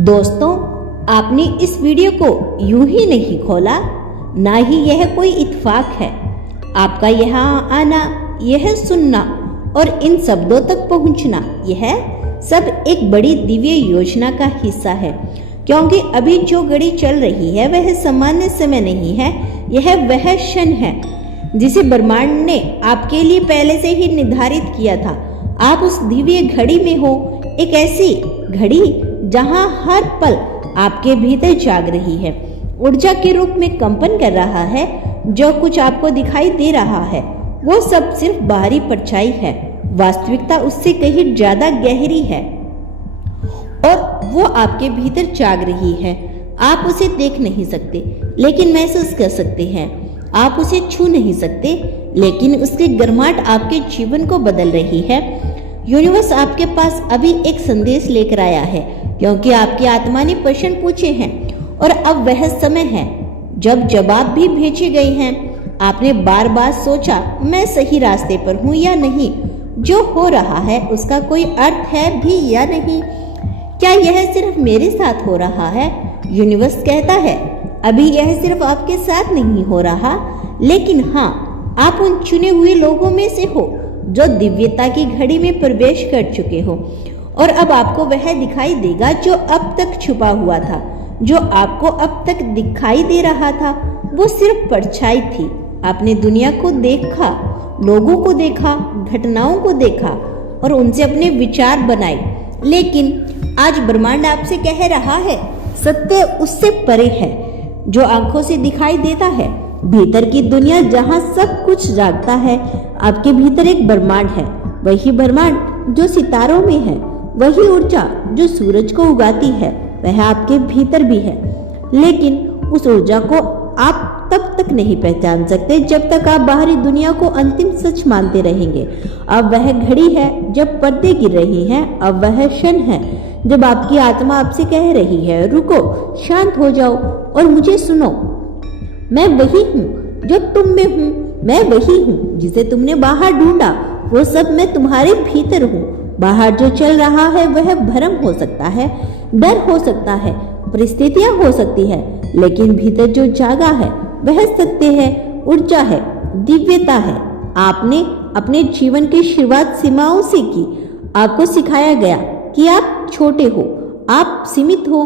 दोस्तों, आपने इस वीडियो को यूं ही नहीं खोला, ना ही यह कोई इत्तेफाक है। आपका यहाँ आना, यह सुनना और इन शब्दों तक पहुँचना, यह सब एक बड़ी दिव्य योजना का हिस्सा है। क्योंकि अभी जो घड़ी चल रही है वह सामान्य समय नहीं है, यह वह क्षण है जिसे ब्रह्मांड ने आपके लिए पहले से ही निर्धारित किया था। आप उस दिव्य घड़ी में हो, एक ऐसी घड़ी जहां हर पल आपके भीतर जाग रही है, ऊर्जा के रूप में कंपन कर रहा है। जो कुछ आपको दिखाई दे रहा है वो सब सिर्फ बाहरी परछाई है, वास्तविकता उससे कहीं ज्यादा गहरी है और वो आपके भीतर जाग रही है। आप उसे देख नहीं सकते लेकिन महसूस कर सकते हैं। आप उसे छू नहीं सकते लेकिन उसकी गर्माहट आपके जीवन को बदल रही है। यूनिवर्स आपके पास अभी एक संदेश लेकर आया है क्योंकि आपकी आत्मा ने प्रश्न पूछे हैं और अब वह समय है जब जवाब भी भेजे गए हैं। आपने बार बार सोचा, मैं सही रास्ते पर हूँ या नहीं, जो हो रहा है उसका कोई अर्थ है भी या नहीं, क्या यह सिर्फ मेरे साथ हो रहा है। यूनिवर्स कहता है, अभी यह सिर्फ आपके साथ नहीं हो रहा, लेकिन हाँ, आप उन चुने हुए लोगों में से हो जो दिव्यता की घड़ी में प्रवेश कर चुके हो और अब आपको वह दिखाई देगा जो अब तक छुपा हुआ था। जो आपको अब तक दिखाई दे रहा था वो सिर्फ परछाई थी। आपने दुनिया को देखा, लोगों को देखा, घटनाओं को देखा और उनसे अपने विचार बनाए, लेकिन आज ब्रह्मांड आपसे कह रहा है, सत्य उससे परे है जो आंखों से दिखाई देता है। भीतर की दुनिया जहां सब कुछ जागता है, आपके भीतर एक ब्रह्मांड है। वही ब्रह्मांड जो सितारों में है, वही ऊर्जा जो सूरज को उगाती है, वह आपके भीतर भी है। लेकिन उस ऊर्जा को आप तब तक नहीं पहचान सकते जब तक आप बाहरी दुनिया को अंतिम सच मानते रहेंगे। अब वह घड़ी है जब पर्दे गिर रही हैं, अब वह क्षण है जब आपकी आत्मा आपसे कह रही है, रुको, शांत हो जाओ और मुझे सुनो। मैं वही हूँ जो तुम में हूँ, मैं वही हूँ जिसे तुमने बाहर ढूंढा, वो सब मैं तुम्हारे भीतर हूँ। बाहर जो चल रहा है वह भ्रम हो सकता है, डर हो सकता है, परिस्थितियां हो सकती है, लेकिन भीतर जो जागा है वह सत्य है, ऊर्जा है, दिव्यता है। आपने अपने जीवन की शुरुआत सीमाओं से की। आपको सिखाया गया कि आप छोटे हो, आप सीमित हो,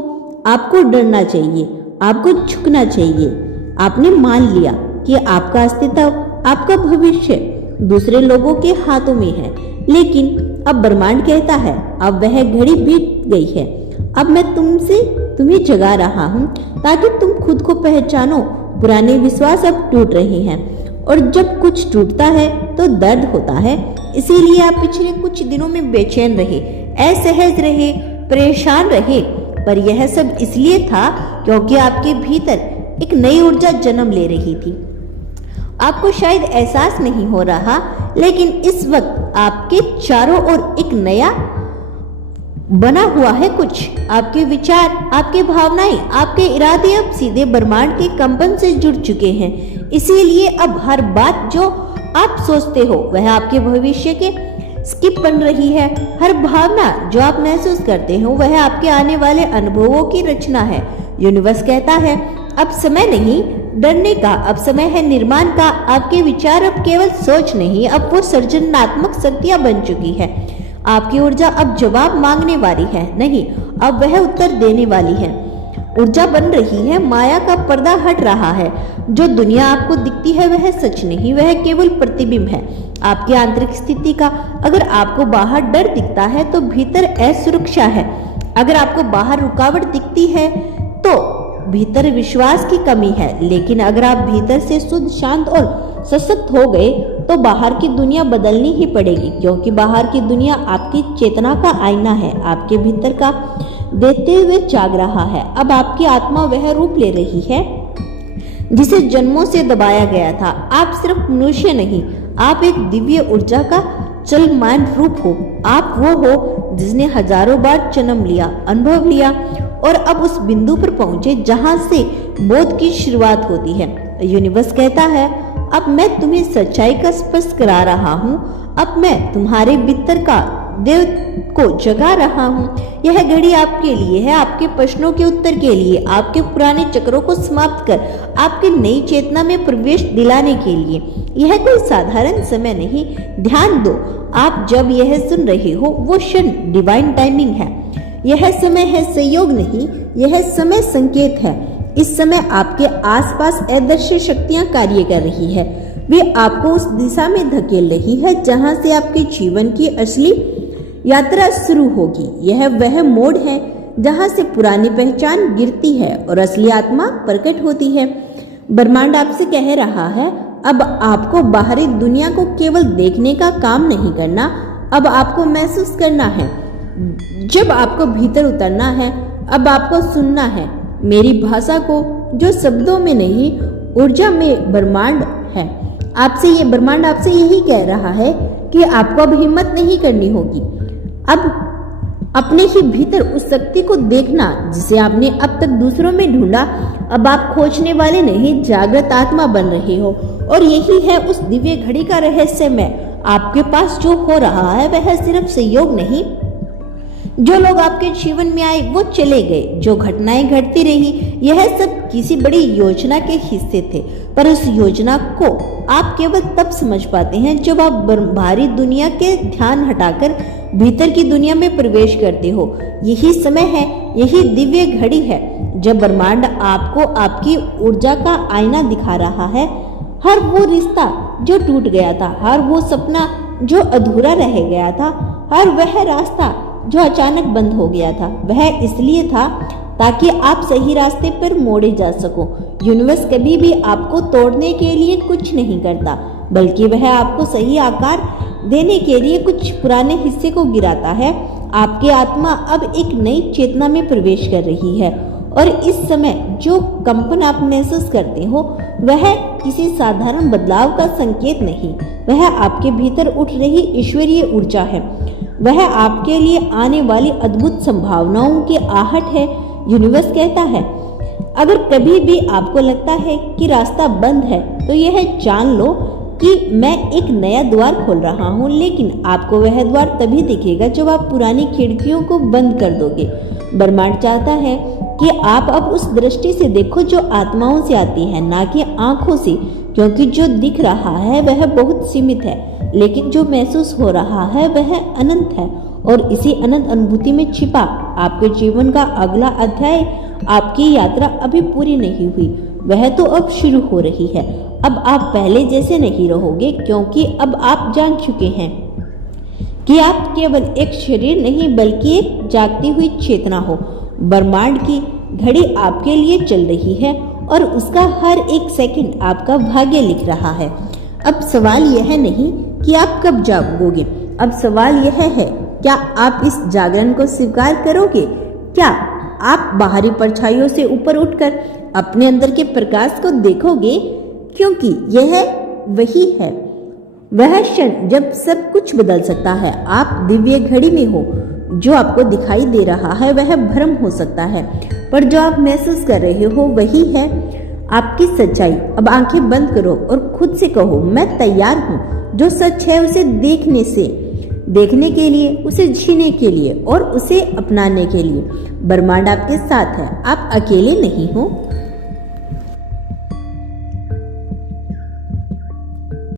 आपको डरना चाहिए, आपको झुकना चाहिए। आपने मान लिया कि आपका अस्तित्व, आपका भविष्य दूसरे लोगों के हाथों में है। लेकिन अब ब्रह्मांड कहता है, अब वह घड़ी बीत गई है। अब मैं तुम्हें जगा रहा हूँ ताकि तुम खुद को पहचानो। पुराने विश्वास अब टूट रहे हैं और जब कुछ टूटता है तो दर्द होता है। इसीलिए आप पिछले कुछ दिनों में बेचैन रहे, असहज रहे, परेशान रहे, पर यह सब इसलिए था क्योंकि आपके भीतर एक नई ऊर्जा जन्म ले रही थी। आपको शायद एहसास नहीं हो रहा, लेकिन इस वक्त आपके चारों ओर एक नया बना हुआ है कुछ। आपके विचार, आपके भावनाएं, आपके इरादे अब सीधे ब्रह्मांड के कंपन से जुड़ चुके हैं। इसीलिए अब हर बात जो आप सोचते हो वह आपके भविष्य के स्किप बन रही है। हर भावना जो आप महसूस करते हो वह आपके आने वाले अनुभवों की रचना है। यूनिवर्स कहता है, अब समय नहीं डरने का, अब समय है निर्माण का। आपके विचार अब केवल सोच नहीं, अब वो सृजनात्मक शक्तियां बन चुकी है। आपकी ऊर्जा अब जवाब मांगने वाली है नहीं, अब वह उत्तर देने वाली है। ऊर्जा बन रही है, माया का पर्दा हट रहा है। जो दुनिया आपको दिखती है वह सच नहीं, वह केवल प्रतिबिंब है आपकी आंतरिक स्थिति का। अगर आपको बाहर डर दिखता है तो भीतर असुरक्षा है। अगर आपको बाहर रुकावट दिखती है तो भीतर विश्वास की कमी है। लेकिन अगर आप भीतर से शुद्ध, शांत और सशक्त हो गए तो बाहर की दुनिया बदलनी ही पड़ेगी, क्योंकि बाहर की दुनिया आपकी चेतना का आईना है, आपके भीतर का देते हुए जाग रहा है। अब आपकी आत्मा वह रूप ले रही है जिसे जन्मों से दबाया गया था। आप सिर्फ मनुष्य नहीं, आप एक दिव्य ऊर्जा का चलमान रूप हो। आप वो हो जिसने हजारों बार जन्म लिया, अनुभव लिया और अब उस बिंदु पर पहुंचे जहां से बोध की शुरुआत होती है। यूनिवर्स कहता है, अब मैं तुम्हें सच्चाई का स्पर्श करा रहा हूँ। अब मैं तुम्हारे भीतर का देव को जगा रहा हूँ। यह घड़ी आपके लिए है, आपके प्रश्नों के उत्तर के लिए, आपके पुराने चक्रों को समाप्त कर आपकी नई चेतना में प्रवेश दिलाने के लिए। यह कोई साधारण समय नहीं। ध्यान दो, आप जब यह सुन रहे हो वो क्षण डिवाइन टाइमिंग है। यह समय है संयोग नहीं, यह समय संकेत है। इस समय आपके आसपास अदृश्य शक्तियां कार्य कर रही है। वे आपको उस दिशा में धकेल रही है जहां से आपके जीवन की असली यात्रा शुरू होगी। यह वह मोड़ है जहां से पुरानी पहचान गिरती है और असली आत्मा प्रकट होती है। ब्रह्मांड आपसे कह रहा है, अब आपको बाहरी दुनिया को केवल देखने का काम नहीं करना, अब आपको महसूस करना है। जब आपको भीतर उतरना है, अब आपको सुनना है मेरी भाषा को, जो शब्दों में नहीं ऊर्जा में ब्रह्मांड है। ब्रह्मांड आपसे यही कह रहा है कि आपको अब हिम्मत नहीं करनी होगी। अब अपने ही भीतर उस शक्ति को देखना जिसे आपने अब तक दूसरों में ढूंढा। अब आप खोजने वाले नहीं, जागृत आत्मा बन रहे हो। और यही है उस दिव्य घड़ी का रहस्यमय। आपके पास जो हो रहा है वह सिर्फ संयोग नहीं। जो लोग आपके जीवन में आए वो चले गए, जो घटनाएं घटती रही, यह सब किसी बड़ी योजना के हिस्से थे। पर उस योजना को आप केवल तब समझ पाते हैं जब आप बाहरी दुनिया के ध्यान हटाकर भीतर की दुनिया में प्रवेश करते हो। यही समय है, यही दिव्य घड़ी है जब ब्रह्मांड आपको आपकी ऊर्जा का आईना दिखा रहा है। हर वो रिश्ता जो टूट गया था, हर वो सपना जो अधूरा रह गया था, हर वह रास्ता जो अचानक बंद हो गया था, वह इसलिए था ताकि आप सही रास्ते पर मोड़े जा सको। यूनिवर्स कभी भी आपको तोड़ने के लिए कुछ नहीं करता, बल्कि वह आपको सही आकार देने के लिए कुछ पुराने हिस्से को गिराता है। आपकी आत्मा अब एक नई चेतना में प्रवेश कर रही है और इस समय जो कंपन आप महसूस करते हो वह किसी साधारण बदलाव का संकेत नहीं, वह आपके भीतर उठ रही ईश्वरीय ऊर्जा है। वह आपके लिए आने वाली अद्भुत संभावनाओं की आहट है। यूनिवर्स कहता है, अगर कभी भी आपको लगता है कि रास्ता बंद है तो यह जान लो कि मैं एक नया द्वार खोल रहा हूँ, लेकिन आपको वह द्वार तभी दिखेगा जब आप पुरानी खिड़कियों को बंद कर दोगे। ब्रह्मांड चाहता है कि आप अब उस दृष्टि से देखो जो आत्माओं से आती है, ना कि आंखों से, क्योंकि जो दिख रहा है वह बहुत सीमित है, लेकिन जो महसूस हो रहा है वह अनंत है। और इसी अनंत अनुभूति में छिपा आपके जीवन का अगला अध्याय, आपकी यात्रा अभी पूरी नहीं हुई, वह तो अब शुरू हो रही है। अब आप पहले जैसे नहीं रहोगे, क्योंकि अब आप जान चुके हैं कि आप केवल एक शरीर नहीं बल्कि एक जागती हुई चेतना हो। ब्रह्मांड की घड़ी आपके लिए चल रही है और उसका हर एक सेकंड आपका भाग्य लिख रहा है। अब सवाल यह नहीं कि आप कब जागोगे, अब सवाल यह है, क्या आप इस जागरण को स्वीकार करोगे? क्या आप बाहरी परछाइयों से ऊपर उठकर अपने अंदर के प्रकाश को देखोगे? क्योंकि यह वही है, वह क्षण जब सब कुछ बदल सकता है। आप दिव्य घड़ी में हो। जो आपको दिखाई दे रहा है वह भ्रम हो सकता है, पर जो आप महसूस कर रहे हो वही है आपकी सच्चाई। अब आंखें बंद करो और खुद से कहो, मैं तैयार हूँ। जो सच है उसे देखने के लिए, उसे जीने के लिए और उसे अपनाने के लिए। ब्रह्मांड आपके साथ है, आप अकेले नहीं हो।